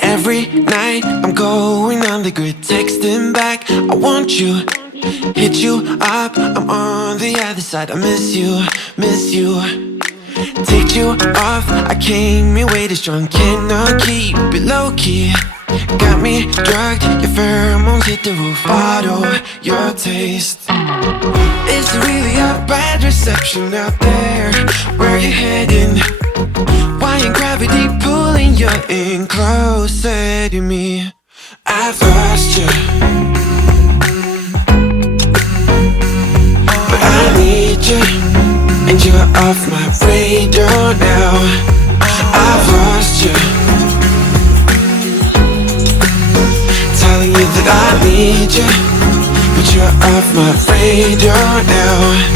Every night I'm going on the grid, texting back, I want you. Hit you up, I'm on the other side. I miss you, miss you. Take you off, I came here way too strong. Cannot keep it low-key. Got me drugged, your pheromones hit the roof. Bottle your taste. It's really a bad reception out there. Where you heading? Why ain't gravity pulling you in closer to me? I've lost you, but I need you, and you're off my radar now. I've lost you, telling you that I need you, but you're off my radar now.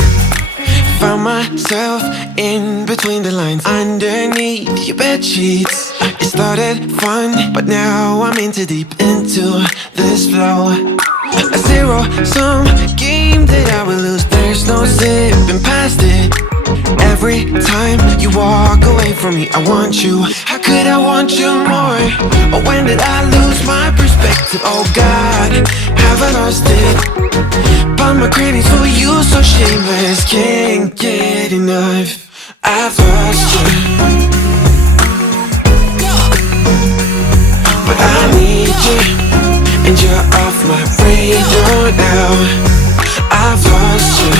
Found myself in between the lines, underneath your bed sheets. It started fun, but now I'm in too deep into this flow. A zero-sum game that I will lose. There's no zipping past it. Every time you walk away from me, I want you. How could I want you more? Or when did I lose my perspective? Oh God, have I lost it? But my cravings for you so shameless, can't get enough. I've lost you, but I need you, and you're off my radar now. I've lost you,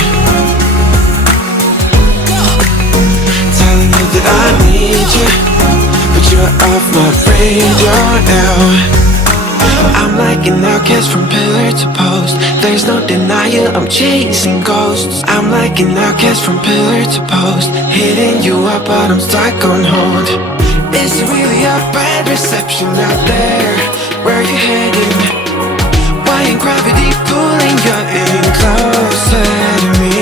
telling you that I need you, but you're off my radar now. I'm like an outcast from pillar to post. There's no denial, I'm chasing ghosts. I'm like an outcast from pillar to post, hitting you up but I'm stuck on hold. It's really a bad reception out there. Where you heading? Why ain't gravity pulling you in closer to me?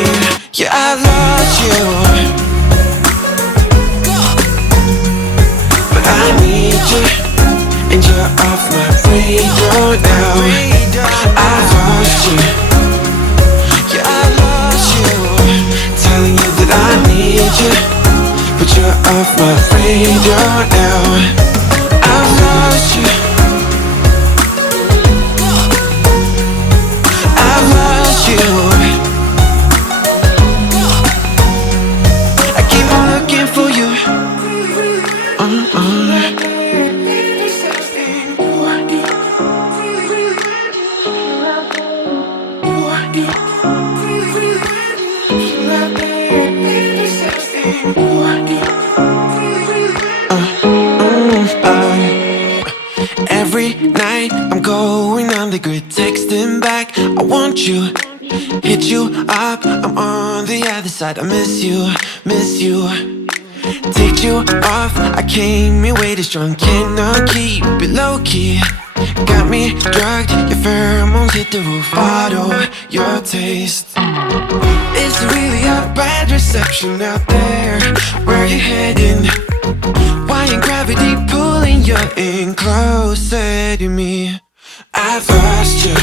Yeah, I lost you, but I need you, and you're off my radar now. I've lost you, yeah, I lost you, telling you that I need you, but you're off my radar now. I've lost you, I've lost you. I keep on looking for you. Every night I'm going on the grid, texting back, I want you. Hit you up, I'm on the other side. I miss you, miss you. Take you off, I came here way too strong. Cannot keep it low-key. Got me drugged, your pheromones hit the roof. Bottle your taste. It's really a bad reception out there. Where you heading? Why ain't gravity pulling you in closer to me? I've lost you,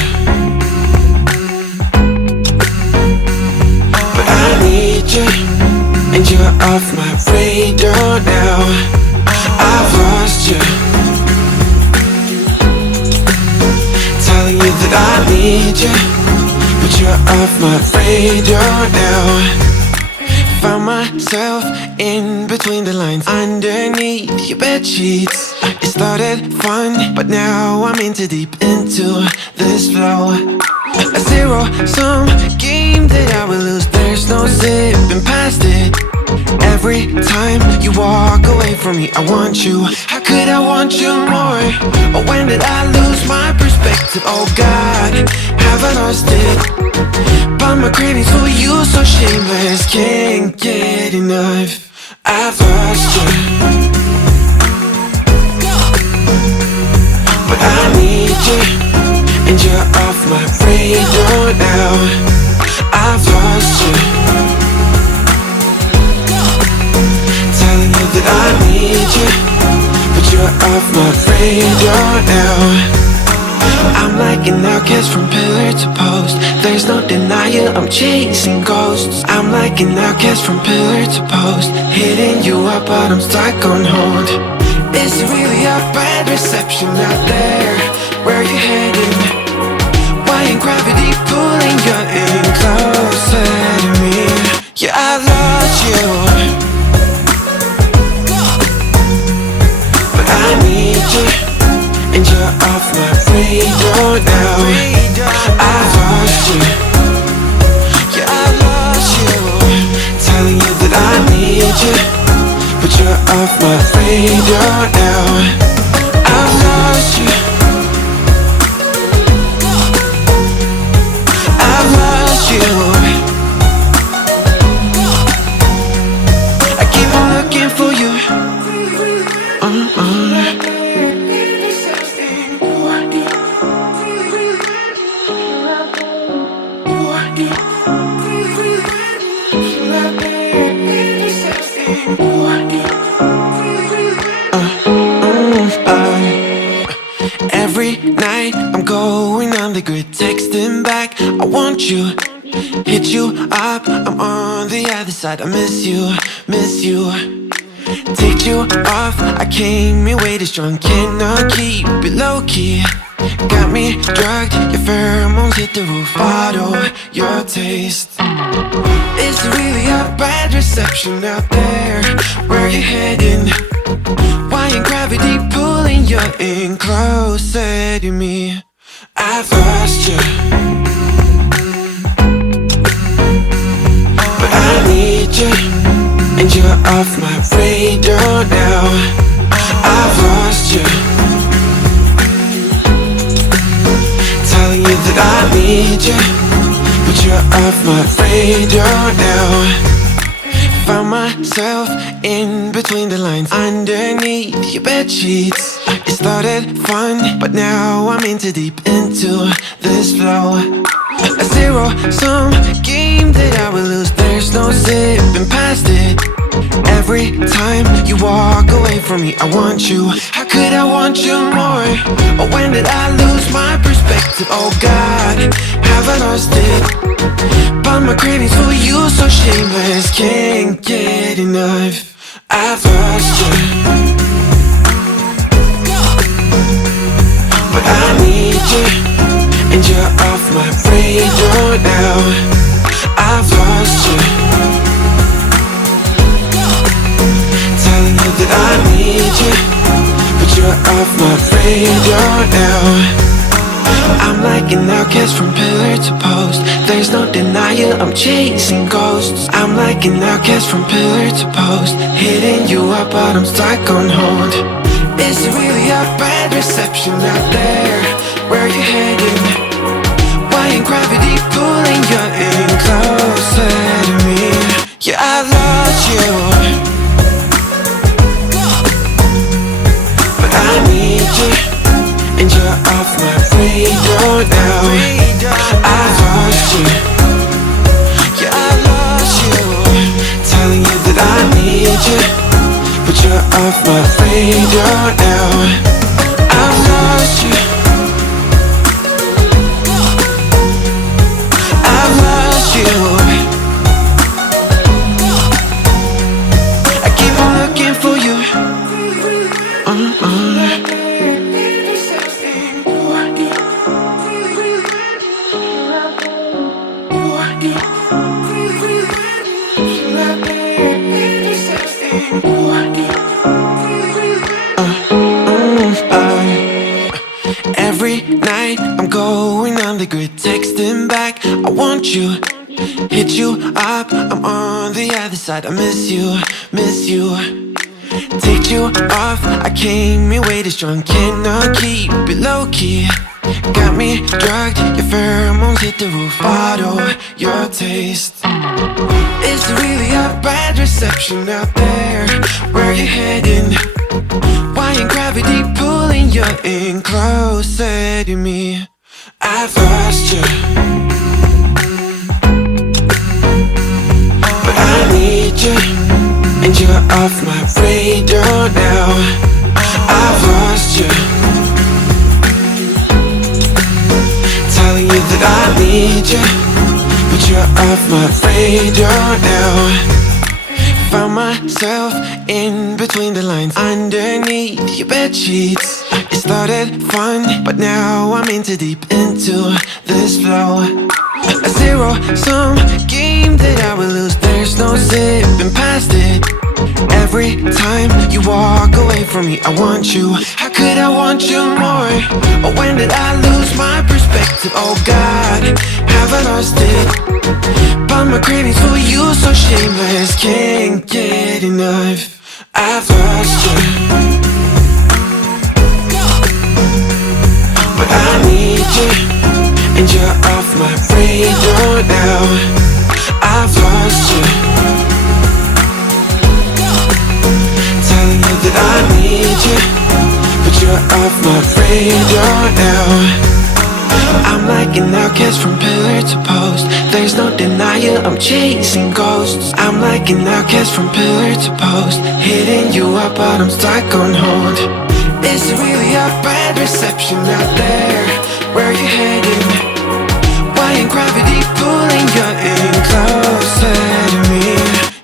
but I need you, and you're off my radar now. I've lost you, telling you that I need you, but you're off my radar now. Found myself in between the lines, underneath your bed sheets. It started fun, but now I'm in too deep into this flow. A zero-sum game that I will lose. There's no zipping past it. Every time you walk away from me, I want you. How could I want you more? Or when did I lose my perspective? Oh God, have I lost it? But my cravings for you so shameless, can't get enough. I've lost you, but I need you, and you're off my radar now. I've lost you, telling you that I need you, but you're off my radar now. I'm like an outcast from pillar to post. There's no denial, I'm chasing ghosts. I'm like an outcast from pillar to post, hitting you up but I'm stuck on hold. Is it really a bad reception out there? Where you heading? Why ain't gravity pulling you in closer to me? Yeah, I lost you, but I need you, and you're off my radar now. I've lost you, yeah, I lost you, telling you that I need you, but you're off my radar now. I've lost you, I've lost you. I keep on looking for you. Every night I'm going on the grid, texting back, I want you, hit you up, I'm on the other side. I miss you, miss you. Take you off, I came in way too strong, cannot keep it low key. Got me drugged, your pheromones hit the roof, bottle your taste. It's really a bad reception out there. Where you heading? Why ain't gravity pulling you in closer to me? I've lost you, but I need you, and you're off my radar now. I've lost you, telling you that I need you, but you're off my radar now. Found myself in between the lines, underneath your bed sheets. It started fun, but now I'm in too deep into this flow. A zero-sum game that I will lose. There's no zipping past it. Every time you walk away from me, I want you. How could I want you more? Or when did I lose my perspective? Oh God, have I lost it? But my cravings for you so shameless, can't get enough. I've lost you, but I need you, and you're off my radar now. I've lost you, telling you that I need you, but you're off my radar now. I'm like an outcast from pillar to post. There's no denial, I'm chasing ghosts. I'm like an outcast from pillar to post, hitting you up but I'm stuck on hold. Is it really a bad reception out there? Where you heading? Why ain't gravity pulling you in closer to me? Yeah, I lost you, but I need you, and you're off my radar now. I've lost you, yeah, I lost you, telling you that I need you, but you're off my radar now. I've lost you, I've lost you. I keep on looking for you. Every night I'm going on the grid, texting back, I want you, hit you up, I'm on the other side. I miss you, miss you. Take you off, I came in way too strong, cannot keep it low key. Got me drugged, your pheromones hit the roof, bottle your taste. Is it really a bad reception out there? Where you heading? Why ain't gravity pulling you in closer to me? I've lost you, but I need you, and you're off my radar now. I've lost you, you, but you're off my radar now. Found myself in between the lines, underneath your bed sheets. It started fun, but now I'm in too deep into this flow. A zero-sum game that I will lose. There's no zipping past it. Every time you walk away from me, I want you. How could I want you more? Or when did I lose my perspective? Oh God, have I lost it? But my cravings for you so shameless, can't get enough. I've lost you, but I need you, and you're off my radar now. I've lost you, telling you that I need you, but you're off my radar now. I'm like an outcast from pillar to post. There's no denial, I'm chasing ghosts. I'm like an outcast from pillar to post, hitting you up but I'm stuck on hold. Is it really a bad reception out there? Where you heading? Why ain't gravity pulling you in closer to me?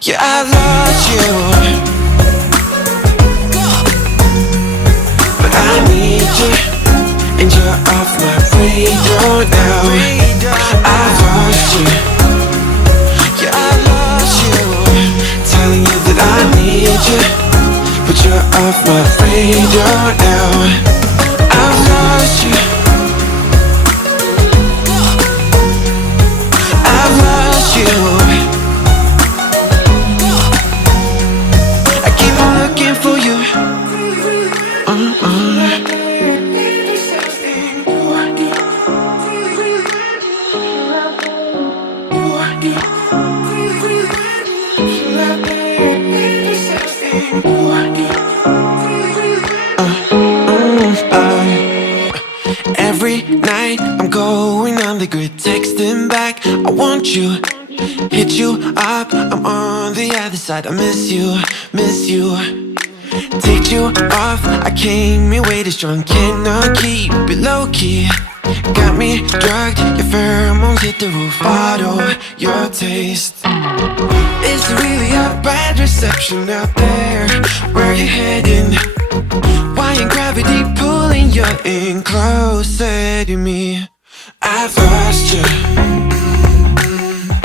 Yeah, I lost you, but I need you, and you're off my radar now. I've lost you, yeah, I lost you, telling you that I need you, but you're off my radar now. I've lost you, I've lost you. I keep on looking for you. Every night I'm going on the grid, texting back, I want you, hit you up, I'm on the other side. I miss you, miss you. Take you off, I came here way too strong, cannot keep it low key. Got me drugged, your pheromones hit the roof, bottle your taste. Is it really a bad reception out there? Where you heading? Why ain't gravity pulling you in closer to me? I've lost you,